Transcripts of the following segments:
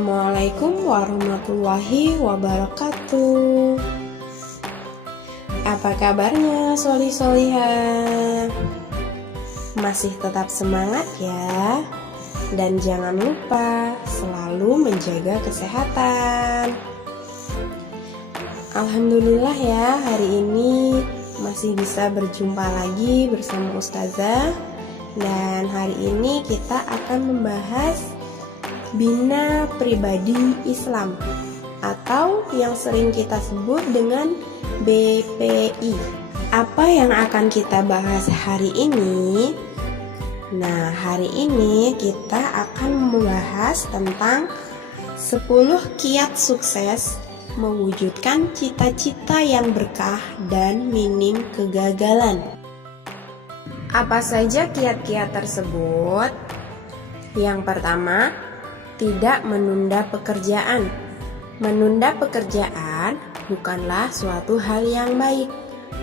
Assalamualaikum warahmatullahi wabarakatuh. Apa kabarnya soli-solihah? Masih tetap semangat ya? Dan jangan lupa selalu menjaga kesehatan. Alhamdulillah ya, hari ini masih bisa berjumpa lagi bersama Ustazah. Dan hari ini kita akan membahas Bina Pribadi Islam atau yang sering kita sebut dengan BPI. Apa yang akan kita bahas hari ini? Nah, hari ini kita akan membahas tentang 10 kiat sukses mewujudkan cita-cita yang berkah dan minim kegagalan. Apa saja kiat-kiat tersebut? Yang pertama, tidak menunda pekerjaan. Menunda pekerjaan bukanlah suatu hal yang baik.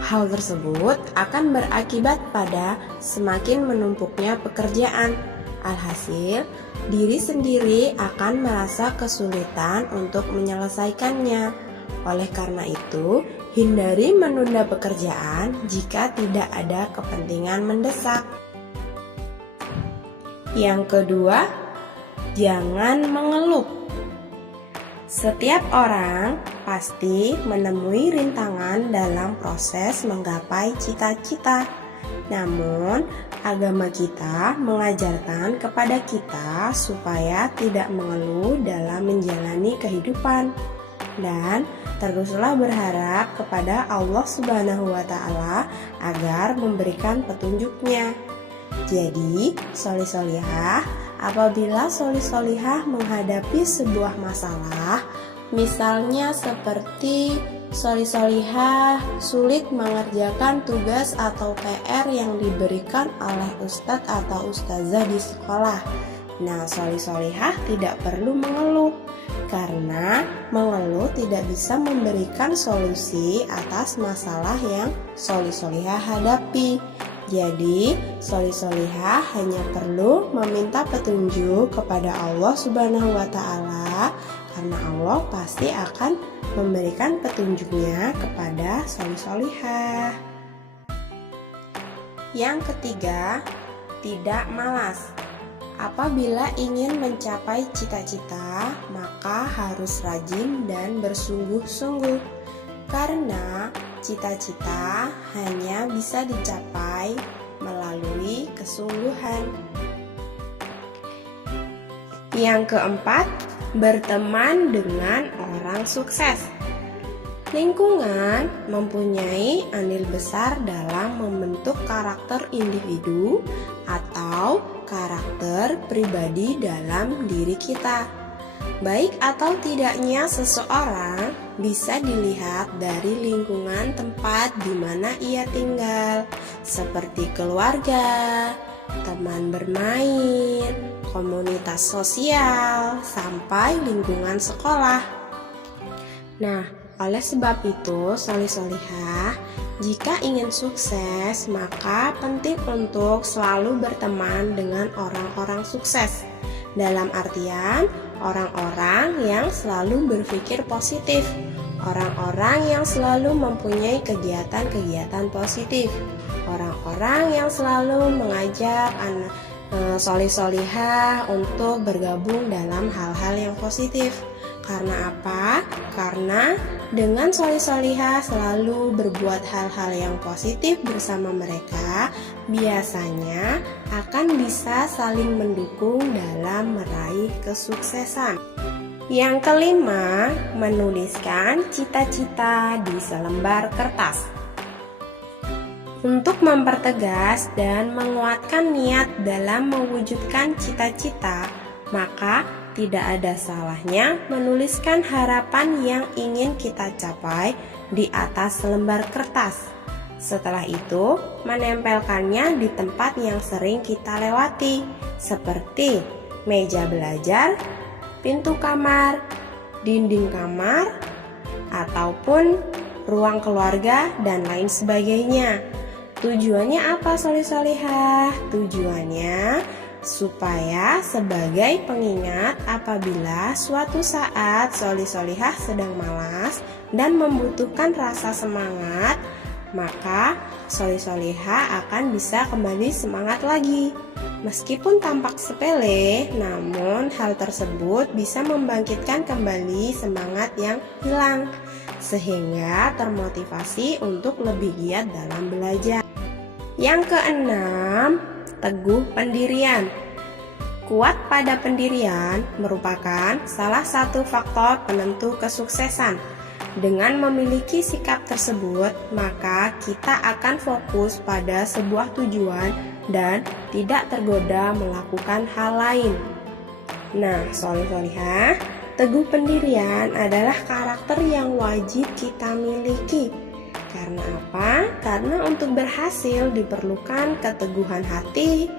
Hal tersebut akan berakibat pada semakin menumpuknya pekerjaan. Alhasil, diri sendiri akan merasa kesulitan untuk menyelesaikannya. Oleh karena itu, hindari menunda pekerjaan jika tidak ada kepentingan mendesak. Yang kedua, jangan mengeluh. Setiap orang pasti menemui rintangan dalam proses menggapai cita-cita. Namun, agama kita mengajarkan kepada kita supaya tidak mengeluh dalam menjalani kehidupan. Dan teruslah berharap kepada Allah Subhanahu wa Ta'ala agar memberikan petunjuknya. Jadi, soli-solihah, apabila soli-solihah menghadapi sebuah masalah, misalnya seperti soli-solihah sulit mengerjakan tugas atau PR yang diberikan oleh ustadz atau ustazah di sekolah. Nah, soli-solihah tidak perlu mengeluh, karena mengeluh tidak bisa memberikan solusi atas masalah yang soli-solihah hadapi. Jadi, soli-solihah hanya perlu meminta petunjuk kepada Allah Subhanahu wa Ta'ala, karena Allah pasti akan memberikan petunjuknya kepada soli-solihah. Yang ketiga, tidak malas. Apabila ingin mencapai cita-cita, maka harus rajin dan bersungguh-sungguh, karena cita-cita hanya bisa dicapai melalui kesungguhan. Yang keempat, berteman dengan orang sukses. Lingkungan mempunyai andil besar dalam membentuk karakter individu atau karakter pribadi dalam diri kita. Baik atau tidaknya seseorang bisa dilihat dari lingkungan tempat di mana ia tinggal, seperti keluarga, teman bermain, komunitas sosial, sampai lingkungan sekolah. Nah, oleh sebab itu, soli-solihah, jika ingin sukses, maka penting untuk selalu berteman dengan orang-orang sukses. Dalam artian, orang-orang yang selalu berpikir positif, orang-orang yang selalu mempunyai kegiatan-kegiatan positif, orang-orang yang selalu mengajak soli-solihah untuk bergabung dalam hal-hal yang positif. Karena apa? Karena dengan soli-solihah selalu berbuat hal-hal yang positif bersama mereka, biasanya akan bisa saling mendukung dalam meraih kesuksesan. Yang kelima, menuliskan cita-cita di selembar kertas. Untuk mempertegas dan menguatkan niat dalam mewujudkan cita-cita, maka tidak ada salahnya menuliskan harapan yang ingin kita capai di atas selembar kertas. Setelah itu, menempelkannya di tempat yang sering kita lewati, seperti meja belajar, pintu kamar, dinding kamar, ataupun ruang keluarga, dan lain sebagainya. Tujuannya apa, soli-solihah? Tujuannya supaya sebagai pengingat apabila suatu saat soli-solihah sedang malas dan membutuhkan rasa semangat, maka soli-solihah akan bisa kembali semangat lagi. Meskipun tampak sepele, namun hal tersebut bisa membangkitkan kembali semangat yang hilang, sehingga termotivasi untuk lebih giat dalam belajar. Yang keenam, teguh pendirian. Kuat pada pendirian merupakan salah satu faktor penentu kesuksesan. Dengan memiliki sikap tersebut, maka kita akan fokus pada sebuah tujuan dan tidak tergoda melakukan hal lain. Nah, soli-solihah, teguh pendirian adalah karakter yang wajib kita miliki. Karena apa? Karena untuk berhasil diperlukan keteguhan hati,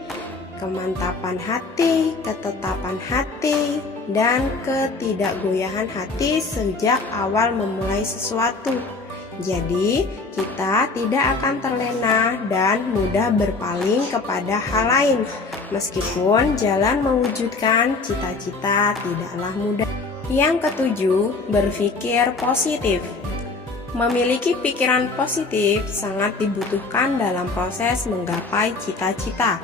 kemantapan hati, ketetapan hati, dan ketidakgoyahan hati sejak awal memulai sesuatu. Jadi, kita tidak akan terlena dan mudah berpaling kepada hal lain, meskipun jalan mewujudkan cita-cita tidaklah mudah. Yang ketujuh, berpikir positif. Memiliki pikiran positif sangat dibutuhkan dalam proses menggapai cita-cita.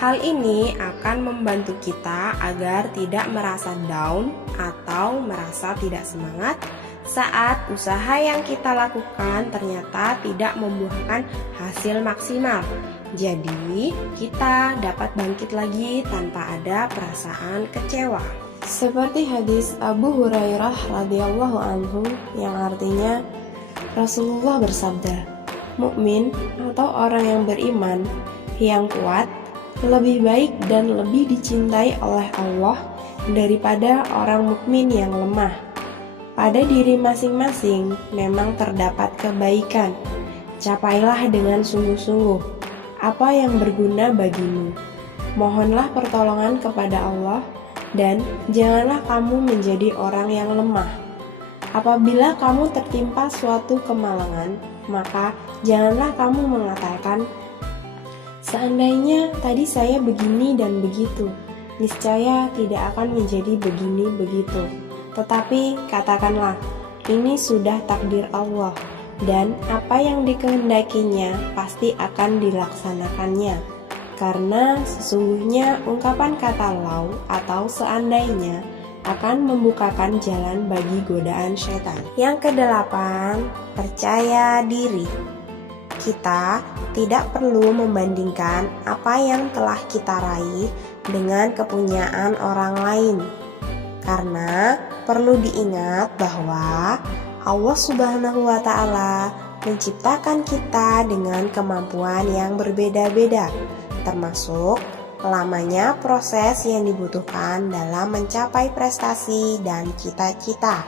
Hal ini akan membantu kita agar tidak merasa down atau merasa tidak semangat saat usaha yang kita lakukan ternyata tidak membuahkan hasil maksimal. Jadi, kita dapat bangkit lagi tanpa ada perasaan kecewa. Seperti hadis Abu Hurairah radhiyallahu anhu yang artinya Rasulullah bersabda, mukmin atau orang yang beriman yang kuat lebih baik dan lebih dicintai oleh Allah daripada orang mukmin yang lemah. Pada diri masing-masing memang terdapat kebaikan. Capailah dengan sungguh-sungguh apa yang berguna bagimu. Mohonlah pertolongan kepada Allah dan janganlah kamu menjadi orang yang lemah. Apabila kamu tertimpa suatu kemalangan, maka janganlah kamu mengatakan, seandainya tadi saya begini dan begitu, niscaya tidak akan menjadi begini begitu. Tetapi katakanlah, ini sudah takdir Allah, dan apa yang dikehendakinya pasti akan dilaksanakannya. Karena sesungguhnya ungkapan kata lau atau seandainya akan membukakan jalan bagi godaan syaitan. Yang kedelapan, percaya diri. Kita tidak perlu membandingkan apa yang telah kita raih dengan kepunyaan orang lain. Karena perlu diingat bahwa Allah Subhanahu wa Ta'ala menciptakan kita dengan kemampuan yang berbeda-beda, termasuk lamanya proses yang dibutuhkan dalam mencapai prestasi dan cita-cita.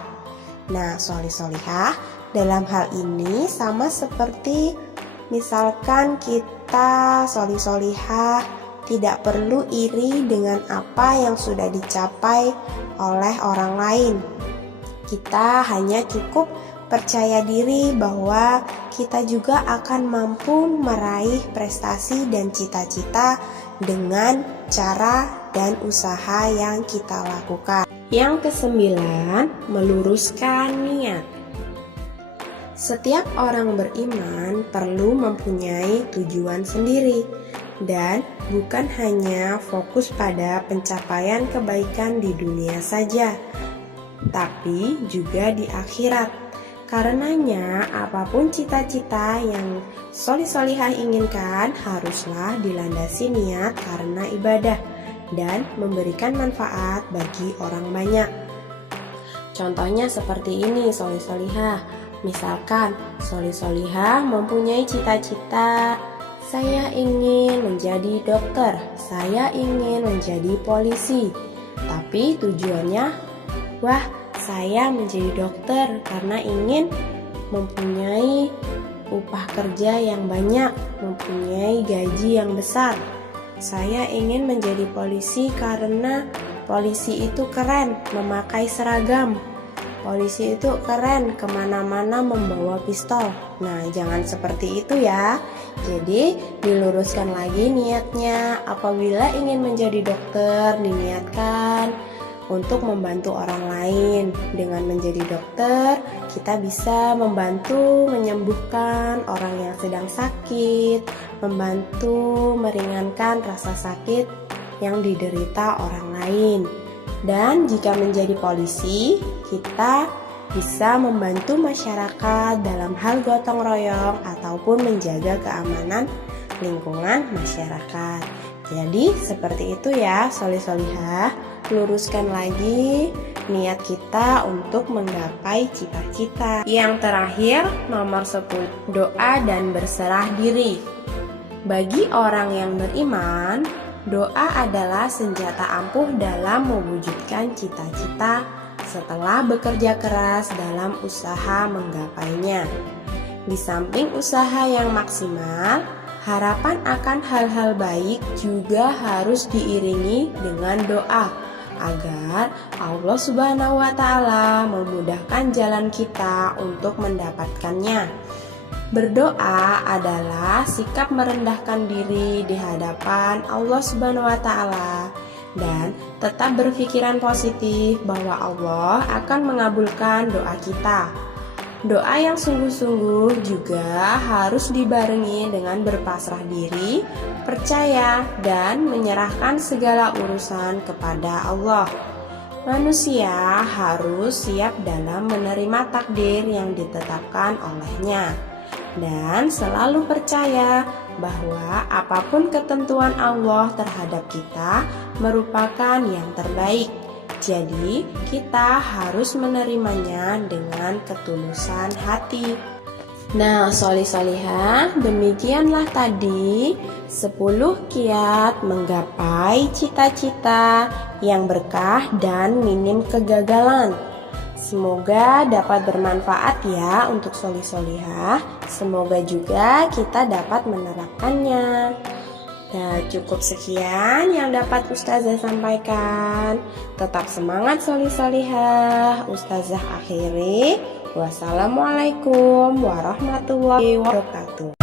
Nah, soli-solihah dalam hal ini sama seperti misalkan kita soli-solihah tidak perlu iri dengan apa yang sudah dicapai oleh orang lain. Kita hanya cukup percaya diri bahwa kita juga akan mampu meraih prestasi dan cita-cita dengan cara dan usaha yang kita lakukan. Yang kesembilan, meluruskan niat. Setiap orang beriman perlu mempunyai tujuan sendiri dan bukan hanya fokus pada pencapaian kebaikan di dunia saja, tapi juga di akhirat. Karenanya, apapun cita-cita yang soli-solihah inginkan haruslah dilandasi niat karena ibadah dan memberikan manfaat bagi orang banyak. Contohnya seperti ini soli-solihah. Misalkan soli-solihah mempunyai cita-cita, saya ingin menjadi dokter, saya ingin menjadi polisi. Tapi tujuannya, wah, saya menjadi dokter karena ingin mempunyai upah kerja yang banyak, mempunyai gaji yang besar. Saya ingin menjadi polisi karena polisi itu keren, memakai seragam. polisi itu keren kemana-mana membawa pistol. Nah, jangan seperti itu ya. Jadi, diluruskan lagi niatnya. Apabila ingin menjadi dokter, diniatkan untuk membantu orang lain. Dengan menjadi dokter, kita bisa membantu menyembuhkan orang yang sedang sakit, membantu meringankan rasa sakit yang diderita orang lain. Dan jika menjadi polisi, kita bisa membantu masyarakat dalam hal gotong royong ataupun menjaga keamanan lingkungan masyarakat. Jadi seperti itu ya solih-solihah. Luruskan lagi niat kita untuk menggapai cita-cita. Yang terakhir, nomor 10, doa dan berserah diri. Bagi orang yang beriman, doa adalah senjata ampuh dalam mewujudkan cita-cita setelah bekerja keras dalam usaha menggapainya. Di samping usaha yang maksimal, harapan akan hal-hal baik juga harus diiringi dengan doa agar Allah Subhanahu wa Ta'ala memudahkan jalan kita untuk mendapatkannya. Berdoa adalah sikap merendahkan diri di hadapan Allah Subhanahu wa Ta'ala dan tetap berpikiran positif bahwa Allah akan mengabulkan doa kita. Doa yang sungguh-sungguh juga harus dibarengi dengan berpasrah diri, percaya, dan menyerahkan segala urusan kepada Allah. Manusia harus siap dalam menerima takdir yang ditetapkan olehnya, dan selalu percaya bahwa apapun ketentuan Allah terhadap kita merupakan yang terbaik. Jadi, kita harus menerimanya dengan ketulusan hati. Nah, solih-solihah, demikianlah tadi 10 kiat menggapai cita-cita yang berkah dan minim kegagalan. Semoga dapat bermanfaat ya untuk solih-solihah. Semoga juga kita dapat menerapkannya. Nah, cukup sekian yang dapat Ustazah sampaikan. Tetap semangat solih-solihah. Ustazah akhiri. Wassalamualaikum warahmatullahi wabarakatuh.